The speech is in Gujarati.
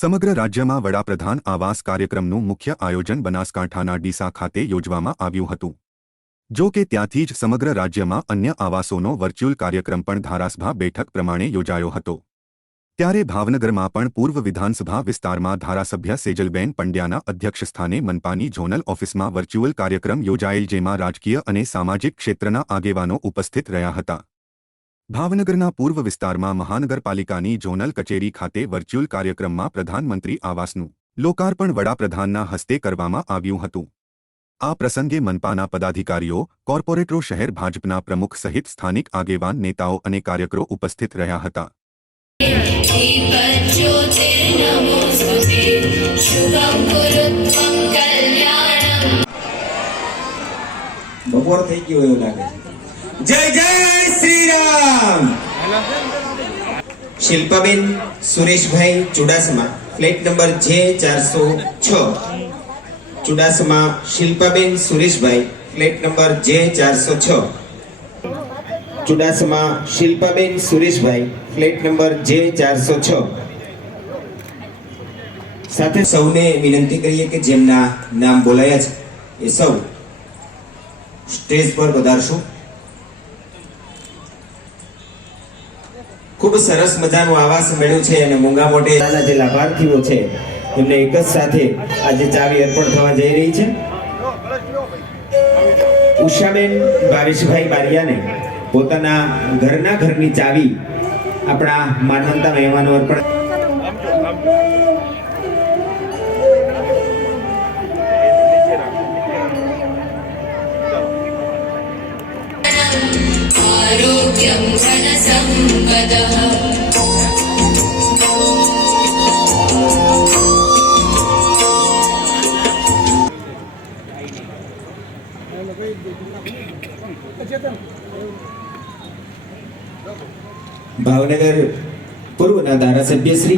સમગ્ર રાજ્યમાં વડાપ્રધાન આવાસ કાર્યક્રમનું મુખ્ય આયોજન બનાસકાંઠાના ડીસા ખાતે યોજવામાં આવ્યું હતું. જો કે ત્યાંથી જ સમગ્ર રાજ્યમાં અન્ય આવાસોનો વર્ચ્યુઅલ કાર્યક્રમ પણ ધારાસભા બેઠક પ્રમાણે યોજાયો હતો. ત્યારે ભાવનગરમાં પણ પૂર્વ વિધાનસભા વિસ્તારમાં ધારાસભ્ય સેજલબેન પંડ્યાના અધ્યક્ષસ્થાને મનપાની ઝોનલ ઓફિસમાં વર્ચ્યુઅલ કાર્યક્રમ યોજાયેલ જેમાં રાજકીય અને સામાજિક ક્ષેત્રના આગેવાનો ઉપસ્થિત રહ્યા હતા. ભાવનગરના પૂર્વ વિસ્તારમાં મહાનગરપાલિકાની ઝોનલ કચેરી ખાતે વર્ચ્યુઅલ કાર્યક્રમમાં પ્રધાનમંત્રી આવાસનું લોકાર્પણ વડાપ્રધાનના હસ્તે કરવામાં આવ્યું હતું. આ પ્રસંગે મનપાના પદાધિકારીઓ, કોર્પોરેટરો શહેર ભાજપના પ્રમુખ સહિત સ્થાનિક આગેવાન, નેતાઓ અને કાર્યકરો ઉપસ્થિત રહ્યા હતા. બપોર થઈ ગયો એવું લાગે છે. Jai Jai Shri Ram Shilpaben Sureshbhai Chudasama, flat number J ચારસો છ. Chudasama Shilpaben Sureshbhai, flat number J ચારસો છ. Chudasama Shilpaben Sureshbhai, flat number J ચારસો છ. સાથે સૌને વિનંતી કરીએ કે જેમના નામ બોલાયા છે, એ સૌ સ્ટેજ પર પધારશું. ખૂબ સરસ મજાનું આવાસ મળ્યું છે અને મૂંગા મોટેરાના જે લાભાર્થીઓ છે, એમને એક જ સાથે આજે ચાવી અર્પણ થવા જઈ રહી છે. ઉષાબેન ભાવેશભાઈ બારિયાને પોતાના ઘરના ઘરની ચાવી આપણા માનવતા મહેમાનો અર્પણ आरोग्यं धनसम्पदः ભાવનગર પૂર્વના ધારાસભ્ય શ્રી